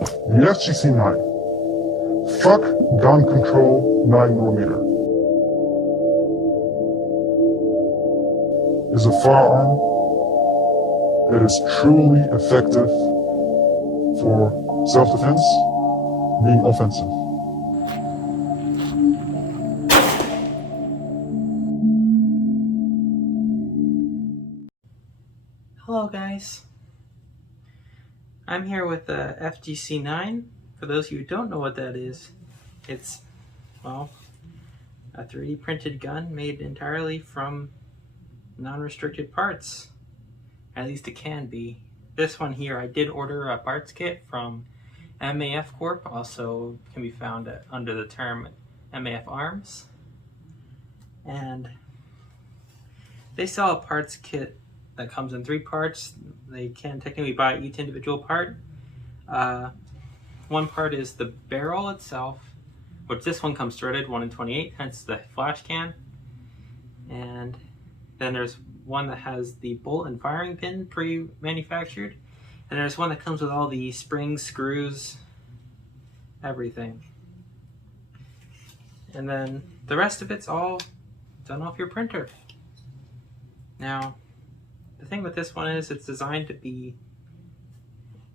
The FGC-9. Fuck gun control 9mm. Is a firearm that is truly effective for self-defense, being offensive. Hello guys, I'm here with the FGC-9. For those of you who don't know what that is, it's, well, a 3D printed gun made entirely from non-restricted parts. At least it can be. This one here, I did order a parts kit from MAF Corp, also can be found under the term MAF Arms. And they sell a parts kit that comes in 3 parts. They can technically buy each individual part. One part is the barrel itself, which this one comes threaded 1 in 28, hence the flash can. And then there's one that has the bolt and firing pin pre-manufactured. And there's one that comes with all the springs, screws, everything. And then the rest of it's all done off your printer. Now, the thing with this one is it's designed to be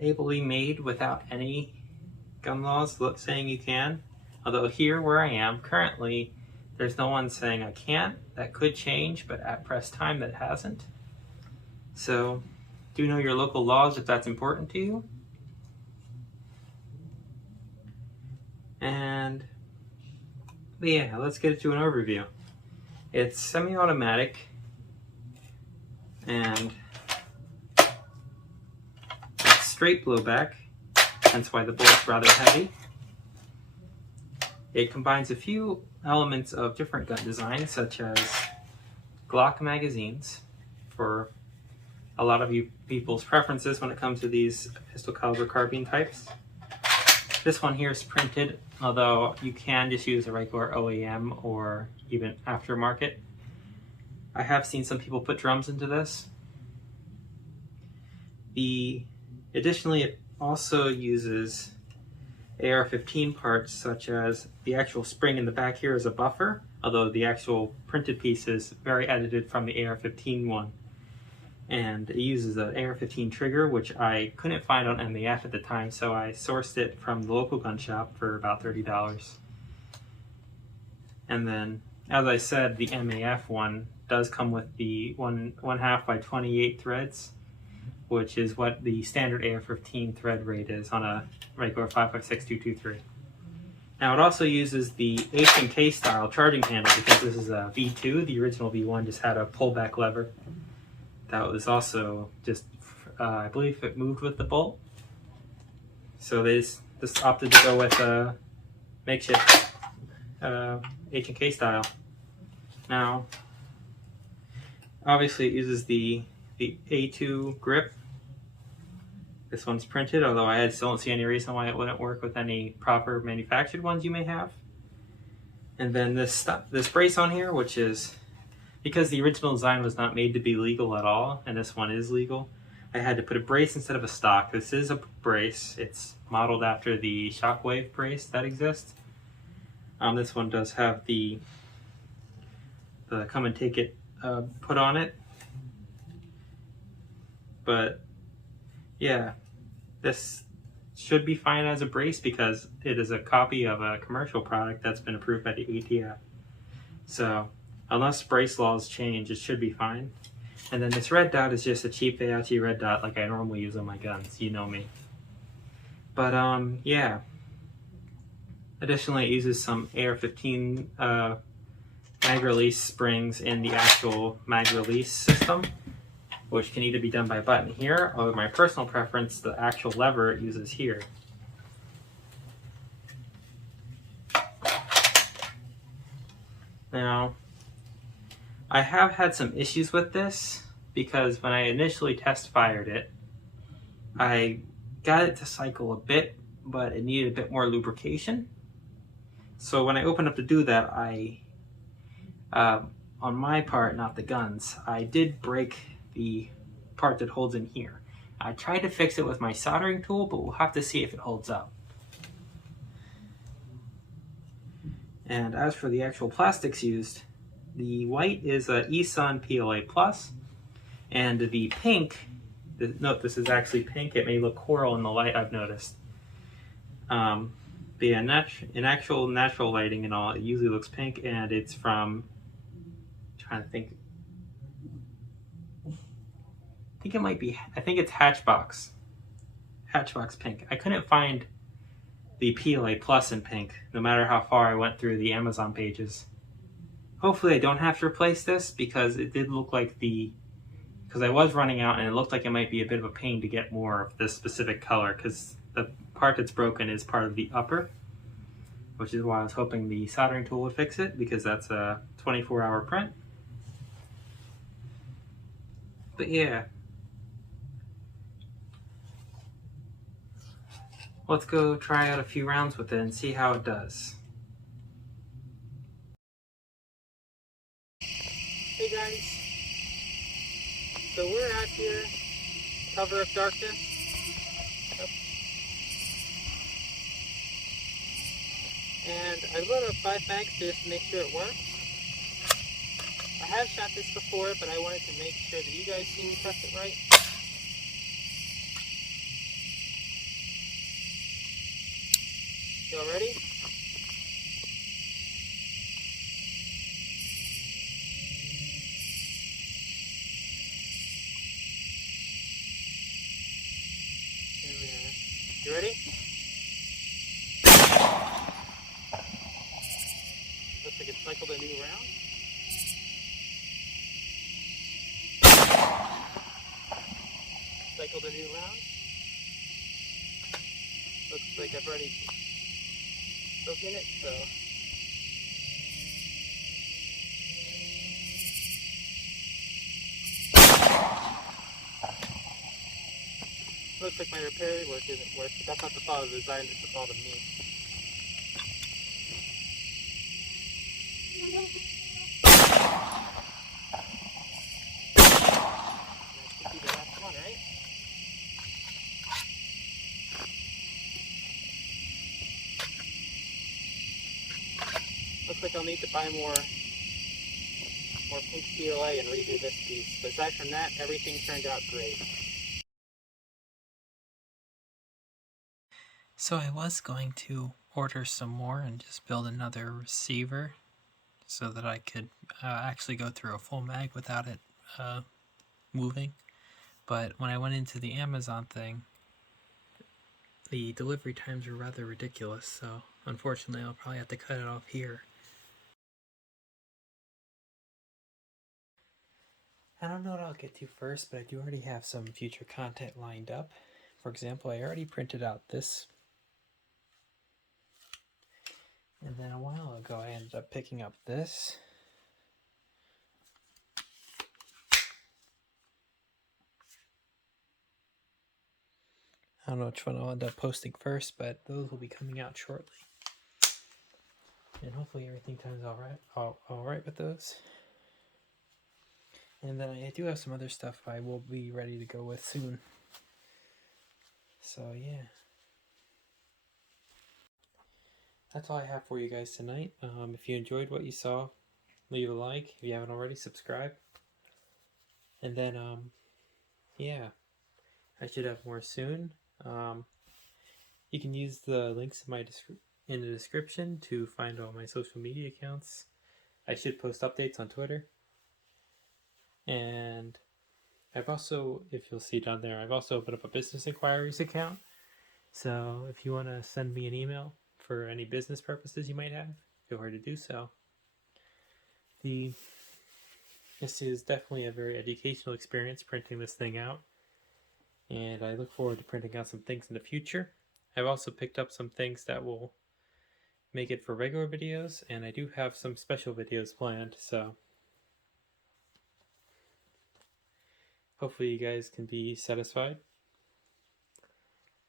ably made without any gun laws saying you can. Although here where I am currently, there's no one saying I can't. That could change, but at press time that hasn't. So do know your local laws if that's important to you. And yeah, let's get into an overview. It's semi-automatic and it's straight blowback, hence why the bullet's rather heavy. It combines a few elements of different gun designs, such as Glock magazines for a lot of you people's preferences when it comes to these pistol caliber carbine types. This one here is printed, although you can just use a regular OEM or even aftermarket. I have seen some people put drums into this. Additionally, it also uses AR-15 parts, such as the actual spring in the back here is a buffer, although the actual printed piece is very edited from the AR-15 one. And it uses an AR-15 trigger, which I couldn't find on MAF at the time, so I sourced it from the local gun shop for about $30. And then, as I said, the MAF one does come with the 1/2 by 28 threads, which is what the standard AR-15 thread rate is on a regular 5.56-223. Now it also uses the H&K style charging handle because this is a V2. The original V1 just had a pullback lever. That was also just, I believe it moved with the bolt. So they just opted to go with a makeshift H&K style. Now, obviously it uses the A2 grip. This one's printed, although I still don't see any reason why it wouldn't work with any proper manufactured ones you may have. And then this brace on here, which is, because the original design was not made to be legal at all, and this one is legal, I had to put a brace instead of a stock. This is a brace. It's modeled after the Shockwave brace that exists. This one does have the come and take it put on it. But yeah, this should be fine as a brace because it is a copy of a commercial product that's been approved by the ATF. So unless brace laws change, it should be fine. And then this red dot is just a cheap AIT red dot like I normally use on my guns. You know me. But yeah. Additionally, it uses some AR-15 mag release springs in the actual mag release system, which can either be done by a button here, or my personal preference, the actual lever it uses here. Now, I have had some issues with this because when I initially test fired it, I got it to cycle a bit, but it needed a bit more lubrication. So when I opened up to do that, on my part, not the guns, I did break the part that holds in here. I tried to fix it with my soldering tool, but we'll have to see if it holds up. And as for the actual plastics used, the white is a eSun PLA Plus, and the pink, note this is actually pink, it may look coral in the light, I've noticed. But yeah, in actual natural lighting and all, it usually looks pink, and it's from, trying to think, I think it's Hatchbox pink. I couldn't find the PLA Plus in pink, no matter how far I went through the Amazon pages. Hopefully I don't have to replace this, because it did look like because I was running out and it looked like it might be a bit of a pain to get more of this specific color, because the part that's broken is part of the upper, which is why I was hoping the soldering tool would fix it, because that's a 24-hour print. But yeah. Let's go try out a few rounds with it and see how it does. Hey guys. So we're out here, cover of darkness. Yep. And I loaded up 5 mags just to make sure it works. I have shot this before, but I wanted to make sure that you guys see me test it right. Y'all ready? Here we are. You ready? Looks like it cycled a new round. Cycled a new round. Looks like I've already broken it, so looks like my repair work isn't worth it. That's not the fault of the design, it's the fault of me. That should be the last one, right? Looks like I'll need to buy more pink PLA and redo this piece. But aside from that, everything turned out great. So I was going to order some more and just build another receiver so that I could actually go through a full mag without it moving. But when I went into the Amazon thing, the delivery times were rather ridiculous, so unfortunately I'll probably have to cut it off here. I don't know what I'll get to first, but I do already have some future content lined up. For example, I already printed out this. And then a while ago I ended up picking up this. I don't know which one I'll end up posting first, but those will be coming out shortly. And hopefully everything turns all right with those. And then I do have some other stuff I will be ready to go with soon. So yeah. That's all I have for you guys tonight. If you enjoyed what you saw, leave a like. If you haven't already, subscribe. And then, yeah, I should have more soon. You can use the links in the description to find all my social media accounts. I should post updates on Twitter. And I've also, if you'll see down there, I've also opened up a business inquiries account. So if you want to send me an email for any business purposes you might have, feel free to do so. This is definitely a very educational experience printing this thing out. And I look forward to printing out some things in the future. I've also picked up some things that will make it for regular videos, and I do have some special videos planned, so hopefully you guys can be satisfied.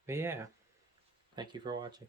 But yeah, thank you for watching.